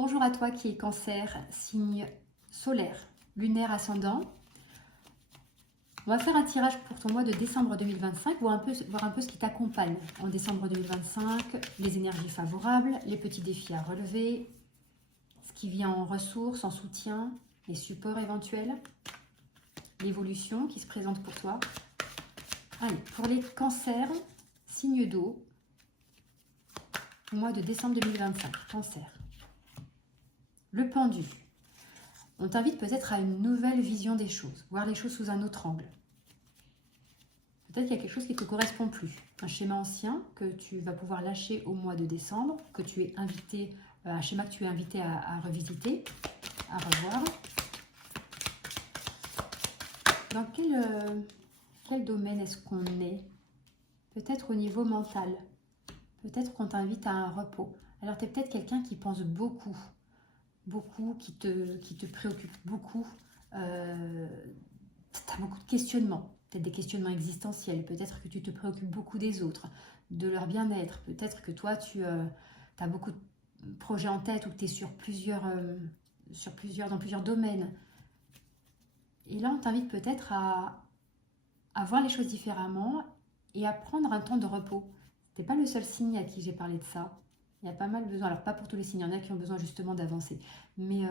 Bonjour à toi qui est Cancer, signe solaire, lunaire ascendant. On va faire un tirage pour ton mois de décembre 2025, voir un peu ce qui t'accompagne en décembre 2025, les énergies favorables, les petits défis à relever, ce qui vient en ressources, en soutien, les supports éventuels, l'évolution qui se présente pour toi. Allez, pour les cancers, signe d'eau, au mois de décembre 2025, cancer. Le pendu. On t'invite peut-être à une nouvelle vision des choses, voir les choses sous un autre angle. Peut-être qu'il y a quelque chose qui ne te correspond plus. Un schéma ancien que tu vas pouvoir lâcher au mois de décembre, que tu es invité, un schéma que tu es invité à revisiter, à revoir. Dans quel domaine est-ce qu'on est? Peut-être au niveau mental. Peut-être qu'on t'invite à un repos. Alors tu es peut-être quelqu'un qui pense beaucoup, qui te préoccupe beaucoup. Tu as beaucoup de questionnements. Peut-être des questionnements existentiels, peut-être que tu te préoccupes beaucoup des autres, de leur bien-être, peut-être que toi tu as beaucoup de projets en tête ou que tu es dans plusieurs domaines. Et là on t'invite peut-être à voir les choses différemment et à prendre un temps de repos. Tu n'es pas le seul signe à qui j'ai parlé de ça. Il y a pas mal besoin, alors pas pour tous les signes, il y en a qui ont besoin justement d'avancer. Mais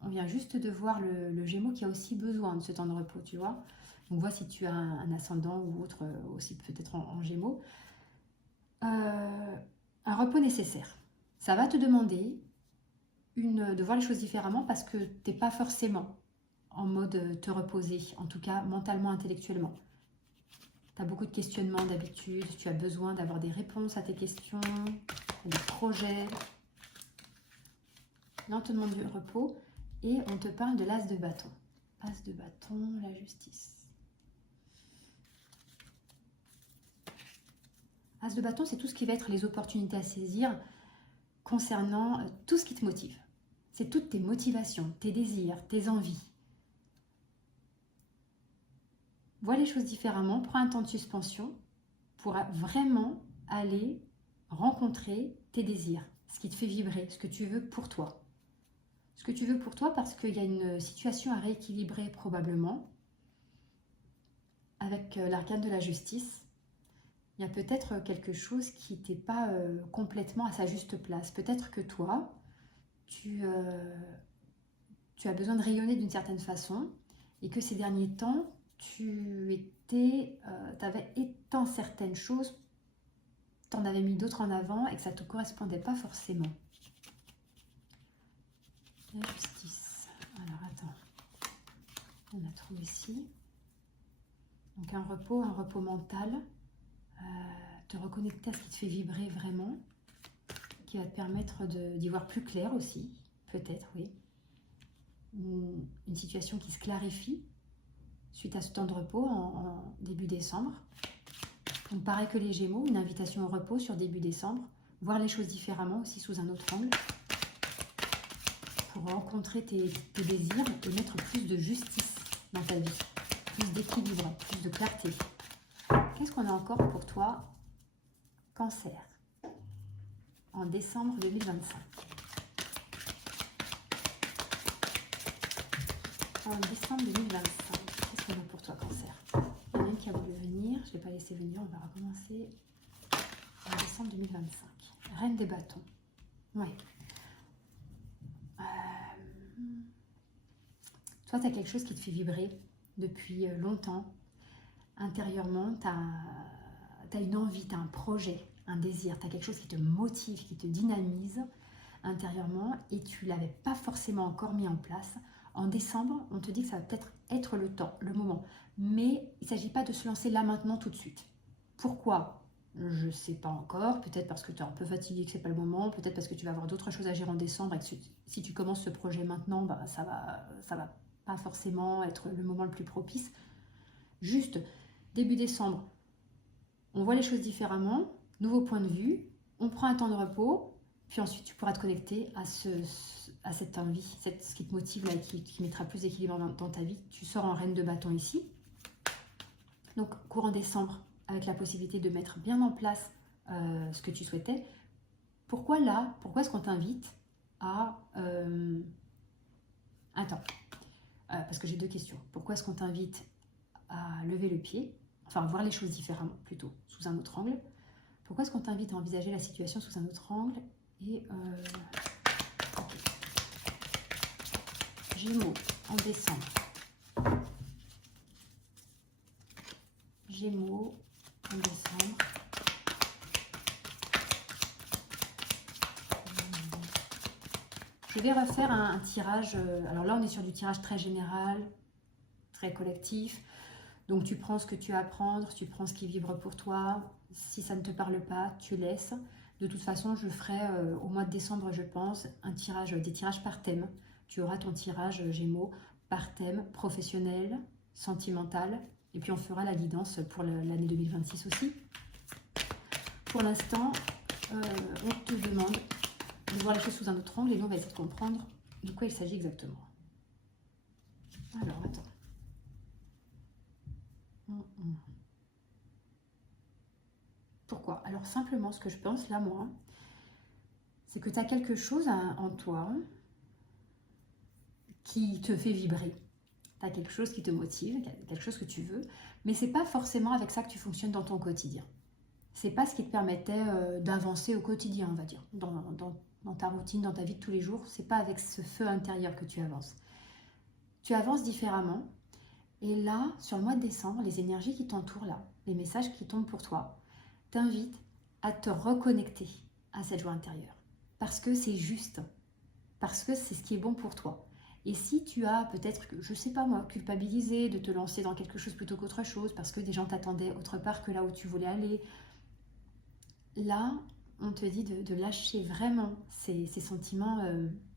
on vient juste de voir le Gémeaux qui a aussi besoin de ce temps de repos, tu vois. Donc vois si tu as un ascendant ou autre, aussi peut-être en Gémeaux. Un repos nécessaire. Ça va te demander de voir les choses différemment parce que tu n'es pas forcément en mode te reposer, en tout cas mentalement, intellectuellement. Tu as beaucoup de questionnements d'habitude, tu as besoin d'avoir des réponses à tes questions, des projets. Là, on te demande du repos et on te parle de l'as de bâton. As de bâton, la justice. As de bâton, c'est tout ce qui va être les opportunités à saisir concernant tout ce qui te motive. C'est toutes tes motivations, tes désirs, tes envies. Vois les choses différemment, prends un temps de suspension pour vraiment aller rencontrer tes désirs, ce qui te fait vibrer, ce que tu veux pour toi. Ce que tu veux pour toi parce qu'il y a une situation à rééquilibrer probablement avec l'arcane de la justice. Il y a peut-être quelque chose qui n'était pas complètement à sa juste place. Peut-être que toi, tu as besoin de rayonner d'une certaine façon et que ces derniers temps, tu avais éteint certaines choses, tu en avais mis d'autres en avant et que ça ne te correspondait pas forcément. La justice. Alors attends, on a trouvé ici. Donc un repos mental, te reconnecter à ce qui te fait vibrer vraiment, qui va te permettre d'y voir plus clair aussi, peut-être, oui. Une situation qui se clarifie suite à ce temps de repos en début décembre. Donc pareil que les Gémeaux, une invitation au repos sur début décembre, voir les choses différemment aussi sous un autre angle, pour rencontrer tes désirs et mettre plus de justice dans ta vie, plus d'équilibre, plus de clarté. Qu'est-ce qu'on a encore pour toi, Cancer, en décembre 2025? En décembre 2025, qu'est-ce qu'on a pour toi, Cancer? Il y en a une qui a voulu venir, je ne l'ai pas laissé venir, on va recommencer en décembre 2025. Reine des bâtons. Ouais. Toi, tu as quelque chose qui te fait vibrer depuis longtemps. Intérieurement, tu as une envie, tu as un projet, un désir, tu as quelque chose qui te motive, qui te dynamise intérieurement et tu ne l'avais pas forcément encore mis en place. En décembre, on te dit que ça va peut-être être le temps, le moment. Mais il ne s'agit pas de se lancer là maintenant tout de suite. Pourquoi? Je ne sais pas encore. Peut-être parce que tu es un peu fatigué, que ce n'est pas le moment. Peut-être parce que tu vas avoir d'autres choses à gérer en décembre et que si tu commences ce projet maintenant, bah, ça va pas forcément être le moment le plus propice. Juste, début décembre, on voit les choses différemment, nouveau point de vue, on prend un temps de repos, puis ensuite tu pourras te connecter à cette envie, ce qui te motive, là, qui mettra plus d'équilibre dans ta vie. Tu sors en reine de bâton ici. Donc courant décembre, avec la possibilité de mettre bien en place ce que tu souhaitais. Pourquoi là? Pourquoi est-ce qu'on t'invite à... Attends, parce que j'ai deux questions. Pourquoi est-ce qu'on t'invite à lever le pied, enfin à voir les choses différemment plutôt, sous un autre angle? Pourquoi est-ce qu'on t'invite à envisager la situation sous un autre angle? Et okay. Gémeaux en décembre. Gémeaux en décembre. Je vais refaire un tirage. Alors là, on est sur du tirage très général, très collectif. Donc tu prends ce que tu as à prendre, tu prends ce qui vibre pour toi. Si ça ne te parle pas, tu laisses. De toute façon, je ferai au mois de décembre, je pense, un tirage, des tirages par thème. Tu auras ton tirage Gémeaux par thème, professionnel, sentimental. Et puis on fera la guidance pour l'année 2026 aussi. Pour l'instant, on te demande de voir les choses sous un autre angle et nous on va essayer de comprendre de quoi il s'agit exactement. Alors, attends. Pourquoi? Alors simplement, ce que je pense là, moi, c'est que tu as quelque chose en toi qui te fait vibrer. Tu as quelque chose qui te motive, quelque chose que tu veux, mais c'est pas forcément avec ça que tu fonctionnes dans ton quotidien. C'est pas ce qui te permettait d'avancer au quotidien, on va dire, dans ta routine, dans ta vie de tous les jours. C'est pas avec ce feu intérieur que tu avances. Tu avances différemment. Et là, sur le mois de décembre, les énergies qui t'entourent là, les messages qui tombent pour toi, t'invitent à te reconnecter à cette joie intérieure. Parce que c'est juste. Parce que c'est ce qui est bon pour toi. Et si tu as peut-être, je sais pas moi, culpabilisé de te lancer dans quelque chose plutôt qu'autre chose, parce que des gens t'attendaient autre part que là où tu voulais aller, là, on te dit de lâcher vraiment ces sentiments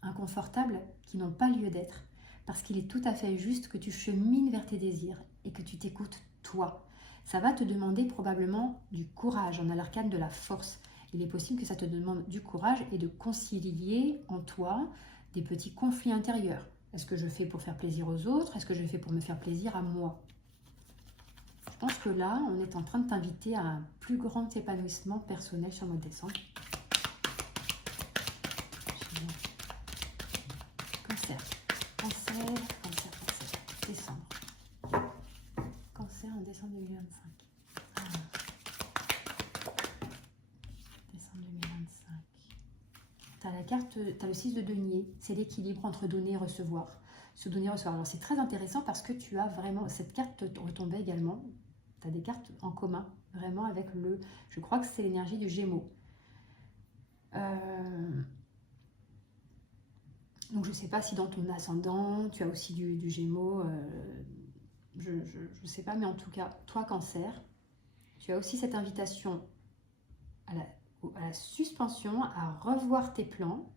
inconfortables qui n'ont pas lieu d'être. Parce qu'il est tout à fait juste que tu chemines vers tes désirs et que tu t'écoutes toi. Ça va te demander probablement du courage. On a l'arcane de la force. Il est possible que ça te demande du courage et de concilier en toi des petits conflits intérieurs. Est-ce que je fais pour faire plaisir aux autres? Est-ce que je fais pour me faire plaisir à moi? Je pense que là, on est en train de t'inviter à un plus grand épanouissement personnel sur le mois de décembre. Cancer. Décembre. Cancer en décembre 2025. Décembre 2025. Tu as la carte, tu as le 6 de denier. C'est l'équilibre entre donner et recevoir. Se donner et recevoir. Alors c'est très intéressant parce que tu as vraiment, cette carte retombait également. Tu as des cartes en commun, vraiment avec le, je crois que c'est l'énergie du Gémeaux. Donc je ne sais pas si dans ton ascendant, tu as aussi du Gémeaux, je ne sais pas, mais en tout cas, toi Cancer, tu as aussi cette invitation à la suspension, à revoir tes plans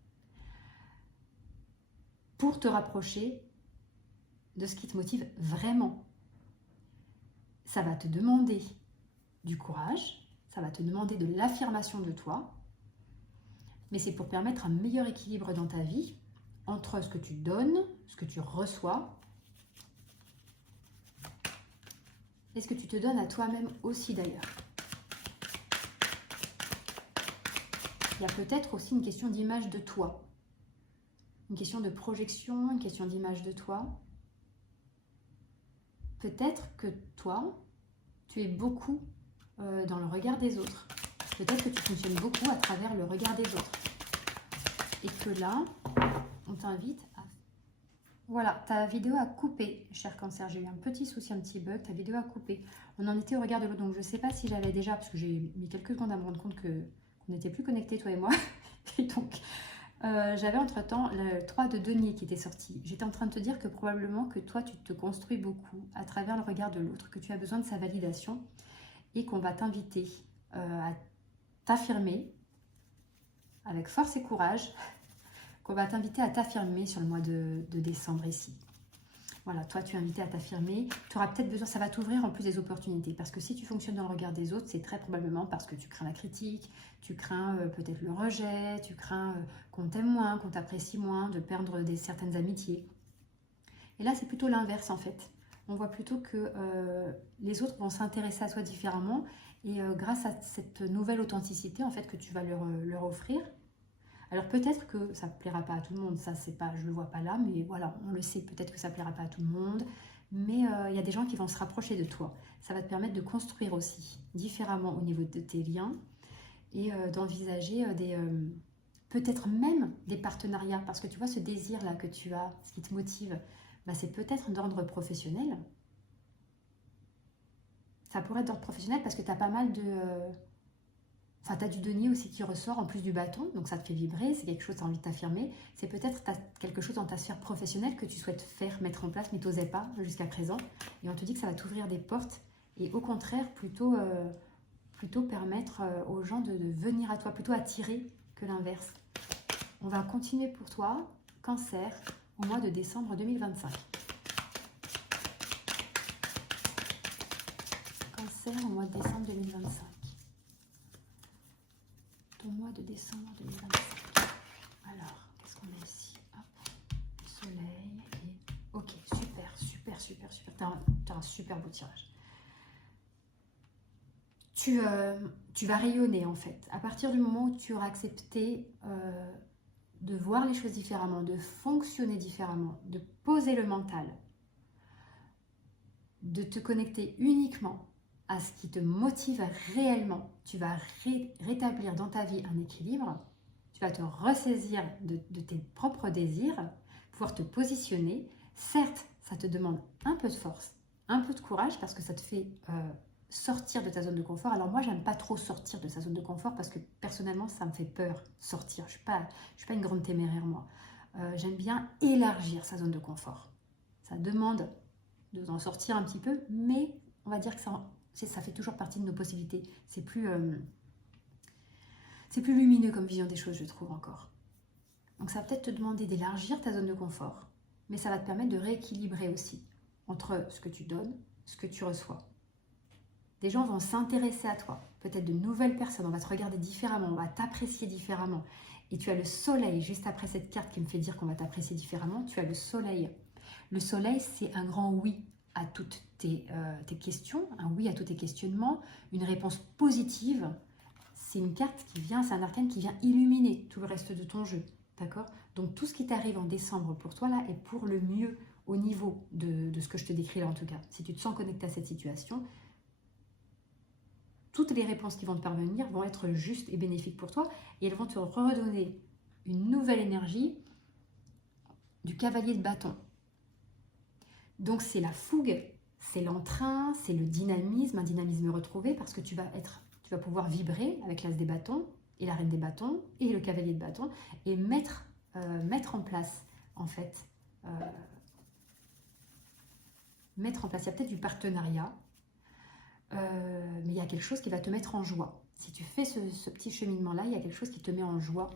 pour te rapprocher de ce qui te motive vraiment. Ça va te demander du courage, ça va te demander de l'affirmation de toi, mais c'est pour permettre un meilleur équilibre dans ta vie entre ce que tu donnes, ce que tu reçois, et ce que tu te donnes à toi-même aussi d'ailleurs. Il y a peut-être aussi une question d'image de toi, une question de projection, une question d'image de toi. Peut-être que toi, tu es beaucoup dans le regard des autres. Peut-être que tu fonctionnes beaucoup à travers le regard des autres. Et que là, on t'invite à... Voilà, ta vidéo a coupé, cher Cancer. J'ai eu un petit souci, un petit bug. Ta vidéo a coupé. On en était au regard de l'autre. Donc, je ne sais pas si j'avais déjà, parce que j'ai mis quelques secondes à me rendre compte qu'on n'était plus connectés, toi et moi. Et donc, j'avais entre-temps le 3 de denier qui était sorti. J'étais en train de te dire que probablement que toi, tu te construis beaucoup à travers le regard de l'autre, que tu as besoin de sa validation et qu'on va t'inviter à t'affirmer avec force et courage, qu'on va t'inviter à t'affirmer sur le mois de décembre ici. Voilà, toi tu es invité à t'affirmer, tu auras peut-être besoin, ça va t'ouvrir en plus des opportunités, parce que si tu fonctionnes dans le regard des autres, c'est très probablement parce que tu crains la critique, tu crains peut-être le rejet, tu crains qu'on t'aime moins, qu'on t'apprécie moins, de perdre certaines amitiés. Et là c'est plutôt l'inverse en fait. On voit plutôt que les autres vont s'intéresser à toi différemment, et grâce à cette nouvelle authenticité en fait que tu vas leur offrir, Alors peut-être que ça ne plaira pas à tout le monde, ça c'est pas, je ne le vois pas là, mais voilà, on le sait, peut-être que ça ne plaira pas à tout le monde, mais il y a des gens qui vont se rapprocher de toi. Ça va te permettre de construire aussi différemment au niveau de tes liens et d'envisager peut-être même des partenariats, parce que tu vois ce désir-là que tu as, ce qui te motive, bah, c'est peut-être d'ordre professionnel. Ça pourrait être d'ordre professionnel parce que tu as pas mal de... Enfin, tu as du denier aussi qui ressort en plus du bâton, donc ça te fait vibrer, c'est quelque chose que tu as envie de t'affirmer. C'est peut-être quelque chose dans ta sphère professionnelle que tu souhaites faire, mettre en place, mais tu n'osais pas jusqu'à présent. Et on te dit que ça va t'ouvrir des portes et au contraire, plutôt permettre aux gens de venir à toi, plutôt attirer que l'inverse. On va continuer pour toi, Cancer, au mois de décembre 2025. Cancer au mois de décembre 2025. Ton mois de décembre 2025. Alors, qu'est-ce qu'on a ici? Hop, soleil et... Ok, super, super, super, super. T'as un super beau tirage. Tu vas rayonner en fait. À partir du moment où tu auras accepté de voir les choses différemment, de fonctionner différemment, de poser le mental, de te connecter uniquement à ce qui te motive réellement, tu vas rétablir dans ta vie un équilibre, tu vas te ressaisir de tes propres désirs, pouvoir te positionner. Certes, ça te demande un peu de force, un peu de courage parce que ça te fait sortir de ta zone de confort. Alors moi, j'aime pas trop sortir de sa zone de confort parce que personnellement, ça me fait peur sortir. Je suis pas une grande téméraire moi. J'aime bien élargir sa zone de confort. Ça demande d'en sortir un petit peu, mais on va dire que ça fait toujours partie de nos possibilités. C'est plus lumineux comme vision des choses, je trouve encore. Donc ça va peut-être te demander d'élargir ta zone de confort, mais ça va te permettre de rééquilibrer aussi entre ce que tu donnes, ce que tu reçois. Des gens vont s'intéresser à toi, peut-être de nouvelles personnes, on va te regarder différemment, on va t'apprécier différemment. Et tu as le soleil, juste après cette carte qui me fait dire qu'on va t'apprécier différemment, tu as le soleil. Le soleil, c'est un grand oui à toutes tes questions, un oui à tous tes questionnements, une réponse positive. C'est une carte qui vient, c'est un arcane qui vient illuminer tout le reste de ton jeu, d'accord? Donc tout ce qui t'arrive en décembre pour toi là est pour le mieux au niveau de ce que je te décris là en tout cas. Si tu te sens connecté à cette situation, toutes les réponses qui vont te parvenir vont être justes et bénéfiques pour toi et elles vont te redonner une nouvelle énergie du cavalier de bâton. Donc c'est la fougue, c'est l'entrain, c'est le dynamisme, un dynamisme retrouvé parce que tu vas pouvoir vibrer avec l'as des bâtons et la reine des bâtons et le cavalier de bâtons et mettre en place en fait, mettre en place, il y a peut-être du partenariat, mais il y a quelque chose qui va te mettre en joie. Si tu fais ce petit cheminement-là, il y a quelque chose qui te met en joie.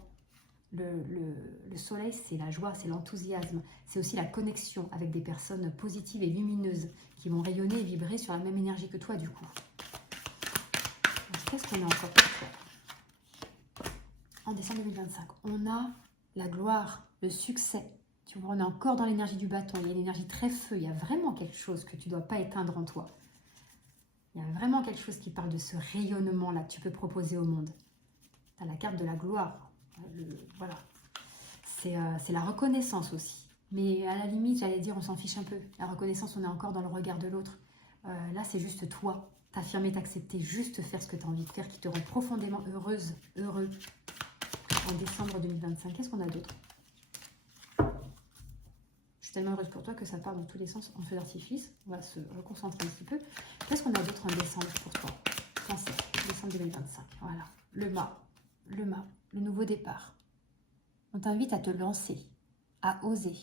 Le soleil, c'est la joie, c'est l'enthousiasme, c'est aussi la connexion avec des personnes positives et lumineuses qui vont rayonner et vibrer sur la même énergie que toi du coup. Qu'est-ce qu'on a encore pour toi en décembre 2025? On a la gloire, le succès. Tu vois, on est encore dans l'énergie du bâton, il y a une énergie très feu, il y a vraiment quelque chose que tu ne dois pas éteindre en toi. Il y a vraiment quelque chose qui parle de ce rayonnement-là que tu peux proposer au monde. Tu as la carte de la gloire. Voilà, c'est la reconnaissance aussi. Mais à la limite, j'allais dire, on s'en fiche un peu. La reconnaissance, on est encore dans le regard de l'autre. Là, c'est juste toi. T'affirmer, t'accepter, juste faire ce que tu as envie de faire qui te rend profondément heureuse, heureux en décembre 2025. Qu'est-ce qu'on a d'autre? Je suis tellement heureuse pour toi que ça part dans tous les sens en feu d'artifice. On va se reconcentrer un petit peu. Qu'est-ce qu'on a d'autre en décembre pour toi? Cancer, décembre 2025. Voilà, le mât, le nouveau départ. On t'invite à te lancer, à oser.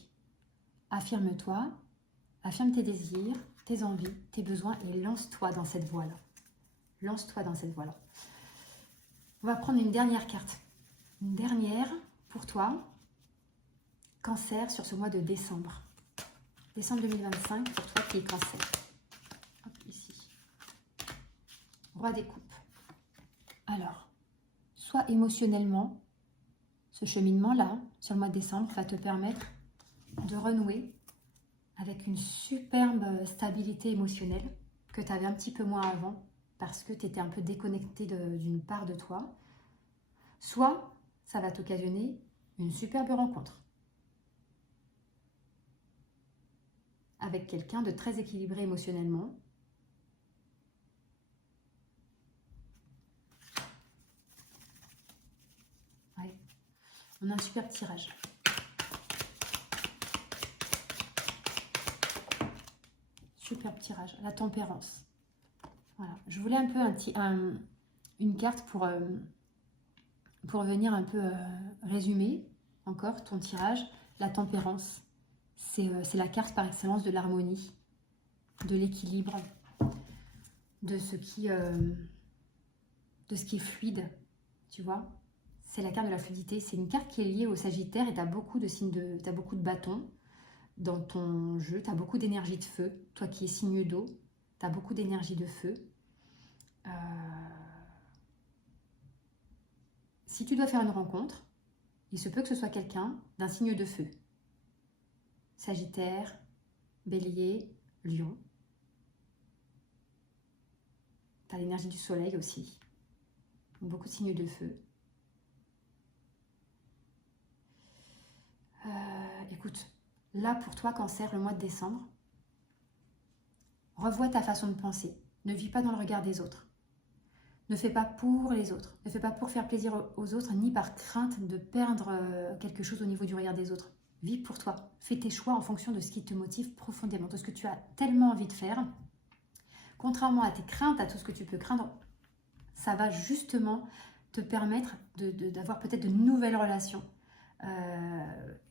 Affirme-toi, affirme tes désirs, tes envies, tes besoins et lance-toi dans cette voie-là. Lance-toi dans cette voie-là. On va prendre une dernière carte. Une dernière pour toi. Cancer sur ce mois de décembre. Décembre 2025 pour toi qui es Cancer. Hop, ici. Roi des coupes. Alors, soit émotionnellement, ce cheminement-là, sur le mois de décembre, va te permettre de renouer avec une superbe stabilité émotionnelle que tu avais un petit peu moins avant parce que tu étais un peu déconnecté d'une part de toi. Soit ça va t'occasionner une superbe rencontre avec quelqu'un de très équilibré émotionnellement. Ouais. On a un superbe tirage. Superbe tirage, la tempérance. Voilà. Je voulais un peu une carte pour venir un peu résumer encore ton tirage. La tempérance, c'est la carte par excellence de l'harmonie, de l'équilibre, de ce qui est fluide, tu vois. C'est la carte de la fluidité. C'est une carte qui est liée au Sagittaire et tu as beaucoup de signes t'as beaucoup de bâtons dans ton jeu. Tu as beaucoup d'énergie de feu. Toi qui es signe d'eau, tu as beaucoup d'énergie de feu. Si tu dois faire une rencontre, il se peut que ce soit quelqu'un d'un signe de feu. Sagittaire, Bélier, Lion. Tu as l'énergie du soleil aussi. Donc, beaucoup de signes de feu. Écoute, là pour toi, Cancer, le mois de décembre, revois ta façon de penser. Ne vis pas dans le regard des autres. Ne fais pas pour les autres. Ne fais pas pour faire plaisir aux autres, ni par crainte de perdre quelque chose au niveau du regard des autres. Vis pour toi. Fais tes choix en fonction de ce qui te motive profondément, de ce que tu as tellement envie de faire. Contrairement à tes craintes, à tout ce que tu peux craindre, ça va justement te permettre d'avoir peut-être de nouvelles relations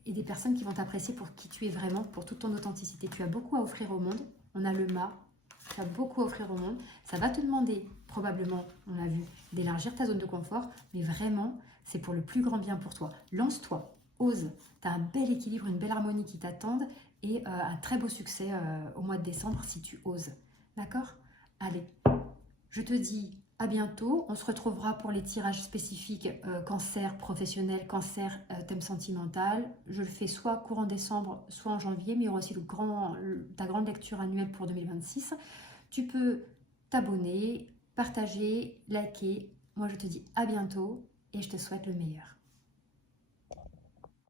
et des personnes qui vont t'apprécier pour qui tu es vraiment, pour toute ton authenticité. Tu as beaucoup à offrir au monde. On a le mât. Tu as beaucoup à offrir au monde. Ça va te demander, probablement, on l'a vu, d'élargir ta zone de confort, mais vraiment, c'est pour le plus grand bien pour toi. Lance-toi, ose. Tu as un bel équilibre, une belle harmonie qui t'attendent et un très beau succès au mois de décembre si tu oses. D'accord? Allez, je te dis à bientôt. On se retrouvera pour les tirages spécifiques cancer professionnel, cancer thème sentimental. Je le fais soit courant décembre, soit en janvier, mais il y aura aussi ta grande lecture annuelle pour 2026. Tu peux t'abonner, partager, liker. Moi, je te dis à bientôt et je te souhaite le meilleur.